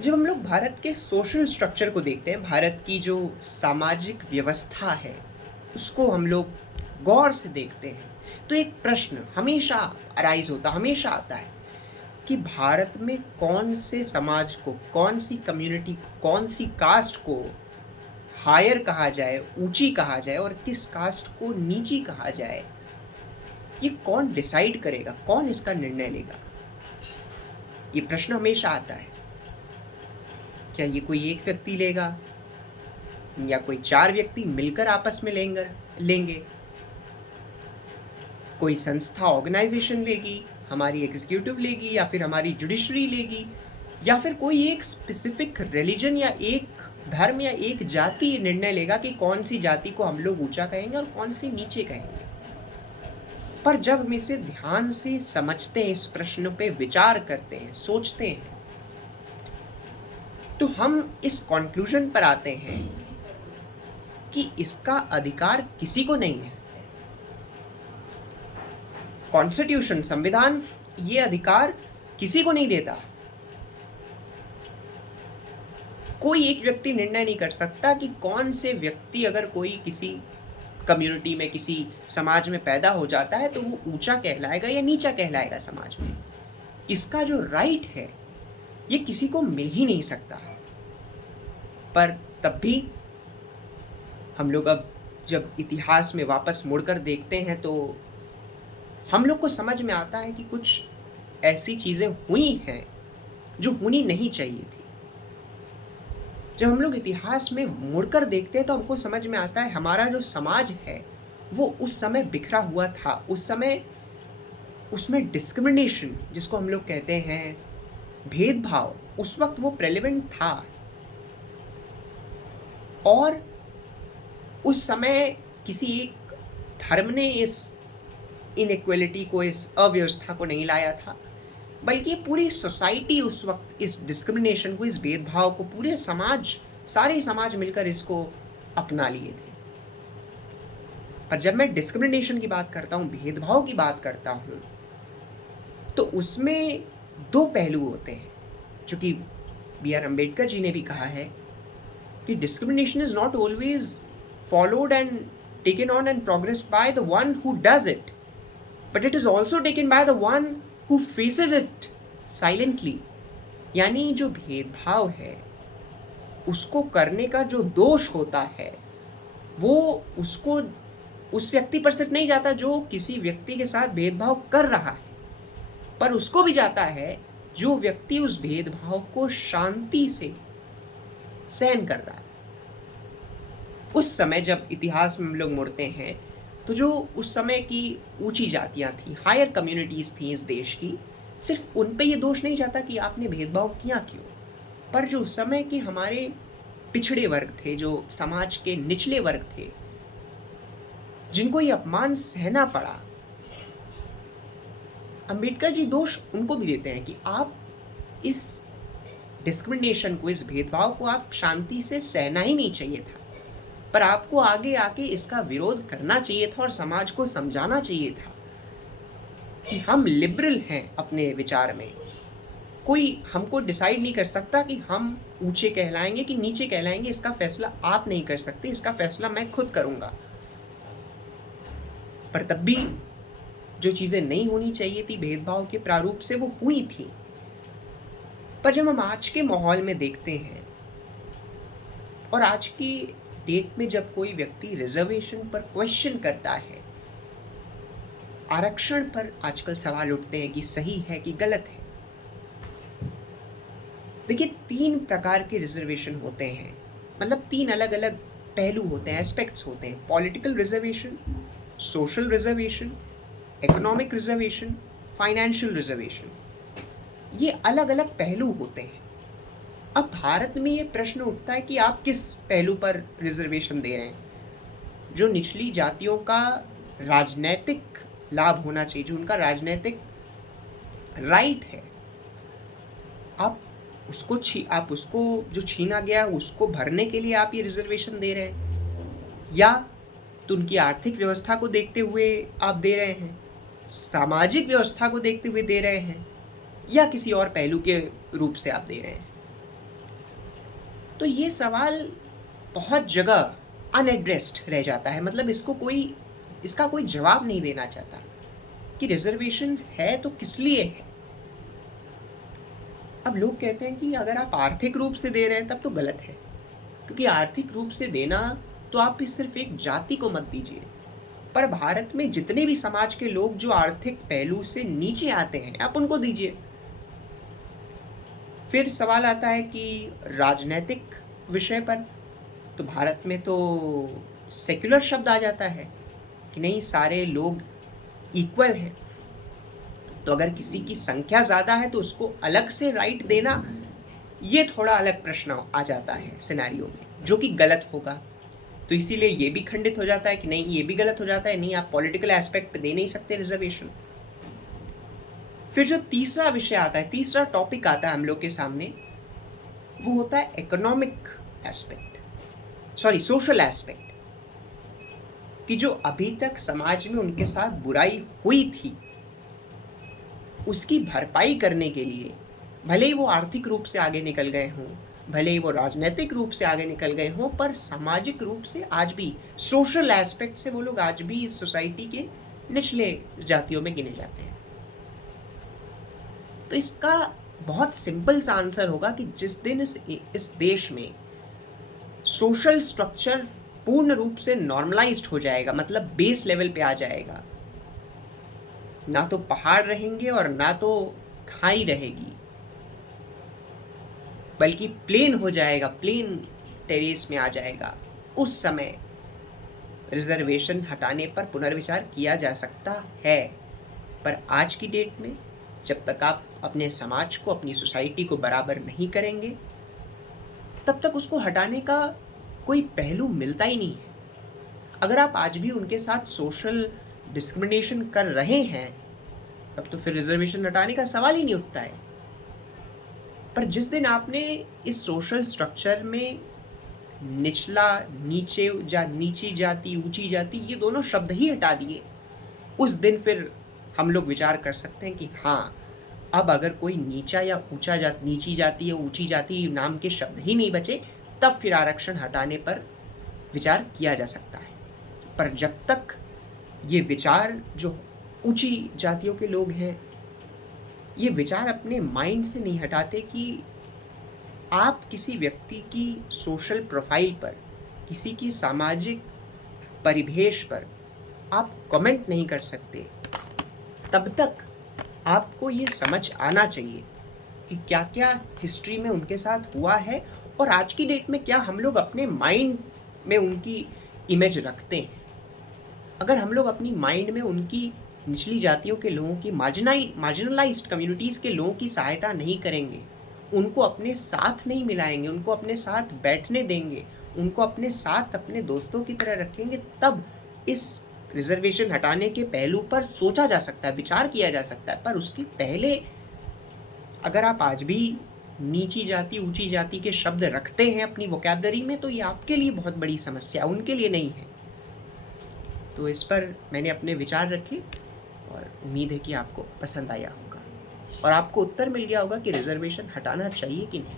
जब हम लोग भारत के सोशल स्ट्रक्चर को देखते हैं, भारत की जो सामाजिक व्यवस्था है उसको हम लोग गौर से देखते हैं, तो एक प्रश्न हमेशा अराइज होता, हमेशा आता है कि भारत में कौन से समाज को, कौन सी कम्युनिटी को, कौन सी कास्ट को हायर कहा जाए, ऊंची कहा जाए, और किस कास्ट को नीची कहा जाए। ये कौन डिसाइड करेगा, कौन इसका निर्णय लेगा? ये प्रश्न हमेशा आता है। क्या ये कोई एक व्यक्ति लेगा, या कोई 4 व्यक्ति मिलकर आपस में लेंगे? कोई संस्था, ऑर्गेनाइजेशन लेगी, हमारी एग्जीक्यूटिव लेगी, या फिर हमारी जुडिशरी लेगी, या फिर कोई एक स्पेसिफिक रिलीजन या एक धर्म या एक जाति निर्णय लेगा कि कौन सी जाति को हम लोग ऊंचा कहेंगे और कौन सी नीचे कहेंगे? पर जब हम इसे ध्यान से समझते हैं, इस प्रश्न पे विचार करते हैं, सोचते हैं, तो हम इस कंक्लूजन पर आते हैं कि इसका अधिकार किसी को नहीं है। कॉन्स्टिट्यूशन, संविधान, ये अधिकार किसी को नहीं देता। कोई एक व्यक्ति निर्णय नहीं कर सकता कि कौन से व्यक्ति, अगर कोई किसी कम्युनिटी में, किसी समाज में पैदा हो जाता है तो वो ऊंचा कहलाएगा या नीचा कहलाएगा समाज में। इसका जो राइट है ये किसी को मिल ही नहीं सकता। पर तब भी हम लोग अब जब इतिहास में वापस मुड़कर देखते हैं तो हम लोग को समझ में आता है कि कुछ ऐसी चीज़ें हुई हैं जो होनी नहीं चाहिए थी। जब हम लोग इतिहास में मुड़कर देखते हैं तो हमको समझ में आता है हमारा जो समाज है वो उस समय बिखरा हुआ था। उस समय उसमें डिस्क्रिमिनेशन, जिसको हम लोग कहते हैं भेदभाव, उस वक्त वो प्रेलेवेंट था। और उस समय किसी एक धर्म ने इस इनइक्वलिटी को, इस अव्यवस्था को नहीं लाया था, बल्कि पूरी सोसाइटी उस वक्त इस डिस्क्रिमिनेशन को, इस भेदभाव को, पूरे समाज, सारे समाज मिलकर इसको अपना लिए थे। पर जब मैं डिस्क्रिमिनेशन की बात करता हूँ, भेदभाव की बात करता हूँ, तो उसमें 2 पहलू होते हैं, जो कि B.R. अम्बेडकर जी ने भी कहा है कि discrimination is not always followed and taken on and progressed by the one who does it, but it is also taken by the one who faces it silently। यानी जो भेदभाव है उसको करने का जो दोष होता है वो उसको, उस व्यक्ति पर सिर्फ नहीं जाता जो किसी व्यक्ति के साथ भेदभाव कर रहा है, पर उसको भी जाता है जो व्यक्ति उस भेदभाव को शांति से सहन कर रहा है। उस समय जब इतिहास में हम लोग मुड़ते हैं तो जो उस समय की ऊंची जातियां थी, हायर कम्युनिटीज़ थी इस देश की, सिर्फ उन पे ये दोष नहीं जाता कि आपने भेदभाव किया क्यों, पर जो उस समय के हमारे पिछड़े वर्ग थे, जो समाज के निचले वर्ग थे, जिनको ये अपमान सहना पड़ा, अम्बेडकर जी दोष उनको भी देते हैं कि आप इस डिस्क्रिमिनेशन को, इस भेदभाव को आप शांति से सहना ही नहीं चाहिए था, पर आपको आगे आके इसका विरोध करना चाहिए था और समाज को समझाना चाहिए था कि हम लिबरल हैं अपने विचार में। कोई हमको डिसाइड नहीं कर सकता कि हम ऊंचे कहलाएंगे कि नीचे कहलाएंगे, इसका फैसला आप नहीं कर सकते, इसका फैसला मैं खुद करूंगा। पर तब भी जो चीज़ें नहीं होनी चाहिए थी भेदभाव के प्रारूप से, वो हुई थी। पर जब हम आज के माहौल में देखते हैं और आज की डेट में जब कोई व्यक्ति रिजर्वेशन पर क्वेश्चन करता है, आरक्षण पर आजकल सवाल उठते हैं कि सही है कि गलत है। देखिए, 3 प्रकार के रिजर्वेशन होते हैं, मतलब 3 अलग अलग पहलू होते हैं, एस्पेक्ट्स होते हैं। Political reservation, social reservation, economic reservation, financial reservation. ये अलग अलग पहलू होते हैं। अब भारत में ये प्रश्न उठता है कि आप किस पहलू पर रिजर्वेशन दे रहे हैं। जो निचली जातियों का राजनैतिक लाभ होना चाहिए, जो उनका राजनैतिक राइट है, आप उसको जो छीना गया उसको भरने के लिए आप ये रिजर्वेशन दे रहे हैं, या तो उनकी आर्थिक व्यवस्था को देखते हुए आप दे रहे हैं, सामाजिक व्यवस्था को देखते हुए दे रहे हैं, या किसी और पहलू के रूप से आप दे रहे हैं। तो ये सवाल बहुत जगह अनएड्रेस्ड रह जाता है, मतलब इसका कोई जवाब नहीं देना चाहता कि रिजर्वेशन है तो किस लिए है। अब लोग कहते हैं कि अगर आप आर्थिक रूप से दे रहे हैं तब तो गलत है, क्योंकि आर्थिक रूप से देना तो आप सिर्फ एक जाति को मत दीजिए, पर भारत में जितने भी समाज के लोग जो आर्थिक पहलू से नीचे आते हैं आप उनको दीजिए। फिर सवाल आता है कि राजनीतिक विषय पर, तो भारत में तो सेक्युलर शब्द आ जाता है कि नहीं, सारे लोग इक्वल हैं, तो अगर किसी की संख्या ज़्यादा है तो उसको अलग से राइट देना, ये थोड़ा अलग प्रश्न आ जाता है सिनेरियो में, जो कि गलत होगा। तो इसीलिए ये भी खंडित हो जाता है कि नहीं, ये भी गलत हो जाता है, नहीं आप पॉलिटिकल एस्पेक्ट पे दे नहीं सकते रिजर्वेशन। फिर जो तीसरा विषय आता है, तीसरा टॉपिक आता है हम लोग के सामने, वो होता है economic aspect, sorry social aspect, कि जो अभी तक समाज में उनके साथ बुराई हुई थी उसकी भरपाई करने के लिए, भले ही वो आर्थिक रूप से आगे निकल गए हों, भले ही वो राजनीतिक रूप से आगे निकल गए हों, पर सामाजिक रूप से आज भी, सोशल एस्पेक्ट से वो लोग आज भी इस सोसाइटी के निचले जातियों में गिने जाते हैं। तो इसका बहुत सिंपल सा आंसर होगा कि जिस दिन इस देश में सोशल स्ट्रक्चर पूर्ण रूप से नॉर्मलाइज्ड हो जाएगा, मतलब बेस लेवल पे आ जाएगा, ना तो पहाड़ रहेंगे और ना तो खाई रहेगी, बल्कि प्लेन हो जाएगा, प्लेन टेरेस में आ जाएगा, उस समय रिजर्वेशन हटाने पर पुनर्विचार किया जा सकता है। पर आज की डेट में जब तक आप अपने समाज को, अपनी सोसाइटी को बराबर नहीं करेंगे, तब तक उसको हटाने का कोई पहलू मिलता ही नहीं है। अगर आप आज भी उनके साथ सोशल डिस्क्रिमिनेशन कर रहे हैं, तब तो फिर रिजर्वेशन हटाने का सवाल ही नहीं उठता है। पर जिस दिन आपने इस सोशल स्ट्रक्चर में नीची जाति, ऊंची जाति, ये दोनों शब्द ही हटा दिए, उस दिन फिर हम लोग विचार कर सकते हैं कि हाँ, अब अगर कोई नीचा या ऊंचा जाति, नीची जाति या ऊंची जाति नाम के शब्द ही नहीं बचे, तब फिर आरक्षण हटाने पर विचार किया जा सकता है। पर जब तक ये विचार, जो ऊंची जातियों के लोग हैं, ये विचार अपने माइंड से नहीं हटाते कि आप किसी व्यक्ति की सोशल प्रोफाइल पर, किसी की सामाजिक परिवेश पर आप कमेंट नहीं कर सकते, तब तक आपको ये समझ आना चाहिए कि क्या क्या हिस्ट्री में उनके साथ हुआ है और आज की डेट में क्या हम लोग अपने माइंड में उनकी इमेज रखते हैं। अगर हम लोग अपनी माइंड में उनकी निचली जातियों के लोगों की, मार्जिनलाइज्ड कम्युनिटीज़ के लोगों की सहायता नहीं करेंगे, उनको अपने साथ नहीं मिलाएंगे, उनको अपने साथ बैठने देंगे, उनको अपने साथ अपने दोस्तों की तरह रखेंगे, तब इस रिजर्वेशन हटाने के पहलू पर सोचा जा सकता है, विचार किया जा सकता है। पर उसके पहले अगर आप आज भी नीची जाति, ऊंची जाति के शब्द रखते हैं अपनी वोकैबलरी में, तो ये आपके लिए बहुत बड़ी समस्या, उनके लिए नहीं है। तो इस पर मैंने अपने विचार रखे और उम्मीद है कि आपको पसंद आया होगा और आपको उत्तर मिल गया होगा कि रिजर्वेशन हटाना चाहिए कि नहीं।